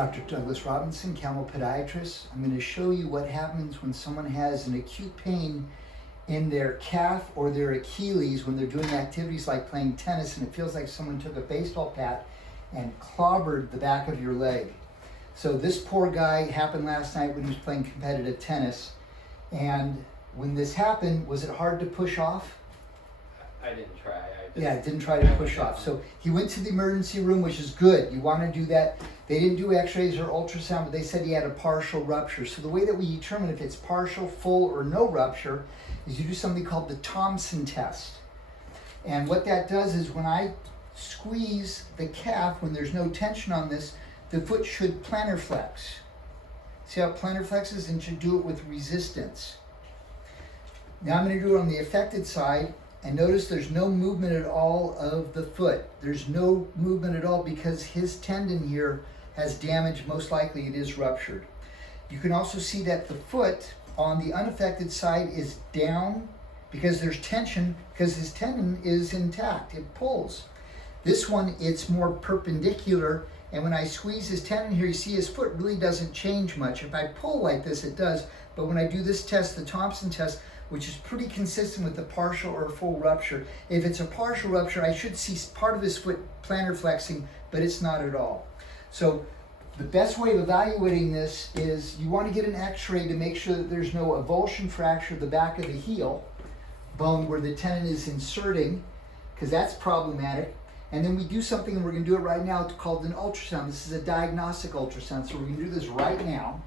Dr. Douglas Robinson, Camel Podiatrist. I'm going to show you what happens when someone has an acute pain in their calf or their Achilles when they're doing activities like playing tennis and it feels like someone took a baseball bat and clobbered the back of your leg. So this poor guy happened last night when he was playing competitive tennis. And when this happened, was it hard to push off? I didn't try. Didn't try to push off. So he went to the emergency room, which is good. You want to do that. They didn't do x-rays or ultrasound, but they said he had a partial rupture. So the way that we determine if it's partial, full, or no rupture is you do something called the Thompson test. And what that does is when I squeeze the calf, when there's no tension on this, the foot should plantar flex. See how it plantar flexes? And should do it with resistance. Now I'm going to do it on the affected side. And notice there's no movement at all of the foot. There's no movement at all because his tendon here has damage. Most likely it is ruptured. You can also see that the foot on the unaffected side is down because there's tension because his tendon is intact. It pulls. This one, it's more perpendicular. And when I squeeze his tendon here, you see his foot really doesn't change much. If I pull like this, it does. But when I do this test, the Thompson test, which is pretty consistent with the partial or full rupture. If it's a partial rupture, I should see part of his foot plantar flexing, but it's not at all. So the best way of evaluating this is you want to get an x-ray to make sure that there's no avulsion fracture of the back of the heel bone where the tendon is inserting, because that's problematic. And then we do something, and we're going to do it right now, called an ultrasound. This is a diagnostic ultrasound, so we're going to do this right now.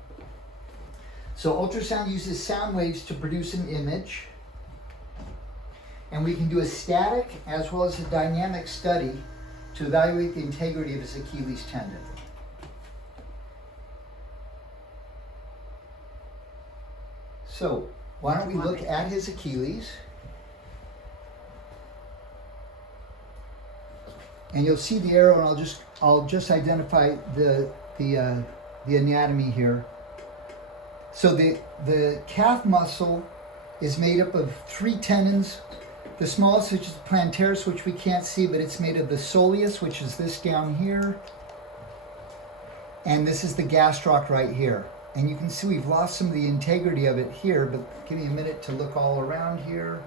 So ultrasound uses sound waves to produce an image, and we can do a static as well as a dynamic study to evaluate the integrity of his Achilles tendon. So why don't we look at his Achilles, and you'll see the arrow, and I'll just identify the anatomy here. So the calf muscle is made up of 3 tendons. The smallest, which is plantaris, which we can't see, but it's made of the soleus, which is this down here. And this is the gastroc right here. And you can see we've lost some of the integrity of it here, but give me a minute to look all around here.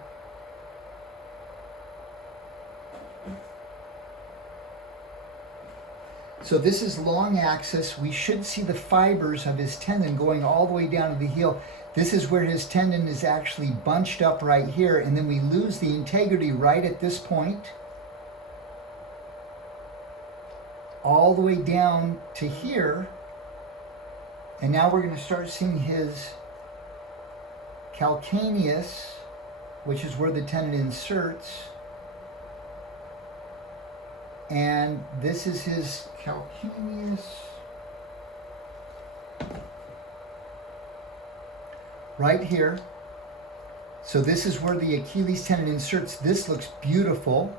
So this is long axis. We should see the fibers of his tendon going all the way down to the heel. This is where his tendon is actually bunched up right here, and then we lose the integrity right at this point, all the way down to here. And now we're going to start seeing his calcaneus, which is where the tendon inserts. And this is his calcaneus right here. So this is where the Achilles tendon inserts. This looks beautiful.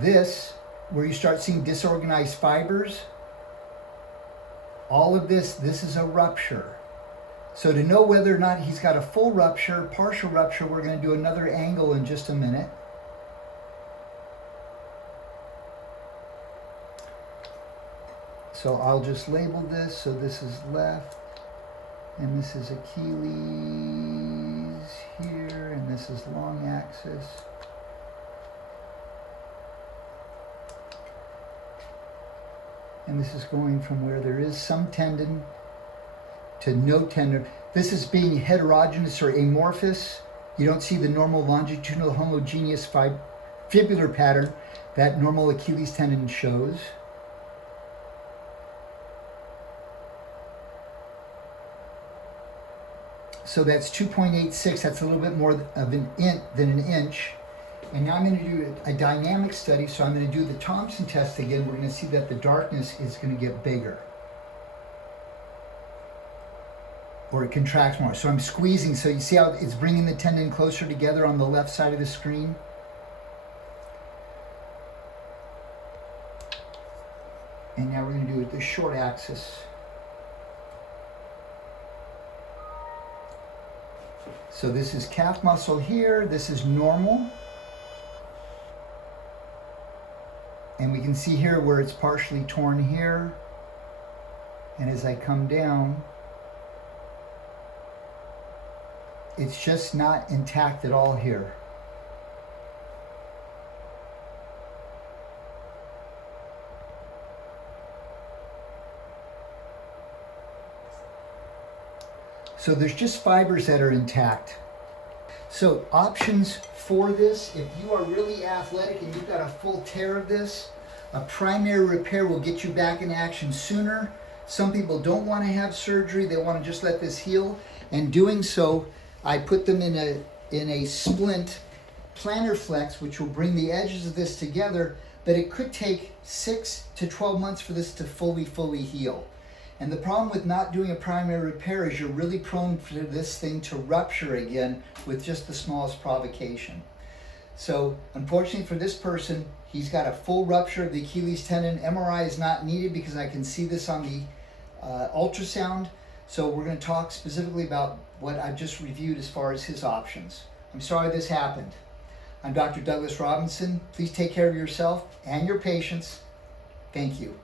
This, where you start seeing disorganized fibers, all of this is a rupture. So to know whether or not he's got a full rupture, partial rupture, we're going to do another angle in just a minute. So I'll just label this. So this is left, and this is Achilles here, and this is long axis. And this is going from where there is some tendon to no tendon. This is being heterogeneous or amorphous. You don't see the normal longitudinal homogeneous fibular pattern that normal Achilles tendon shows. So that's 2.86. That's a little bit more of an inch than an inch. And now I'm going to do a dynamic study. So I'm going to do the Thompson test again. We're going to see that the darkness is going to get bigger, or it contracts more. So I'm squeezing. So you see how it's bringing the tendon closer together on the left side of the screen. And now we're going to do it the short axis. So this is calf muscle here. This is normal. And we can see here where it's partially torn here. And as I come down, it's just not intact at all here. So there's just fibers that are intact. So options for this, if you are really athletic and you've got a full tear of this, a primary repair will get you back in action sooner. Some people don't want to have surgery, they want to just let this heal. And doing so, I put them in a splint plantar flex, which will bring the edges of this together, but it could take 6 to 12 months for this to fully heal. And the problem with not doing a primary repair is you're really prone for this thing to rupture again with just the smallest provocation. So unfortunately for this person, he's got a full rupture of the Achilles tendon. MRI is not needed because I can see this on the ultrasound. So we're going to talk specifically about what I've just reviewed as far as his options. I'm sorry this happened. I'm Dr. Douglas Robinson. Please take care of yourself and your patients. Thank you.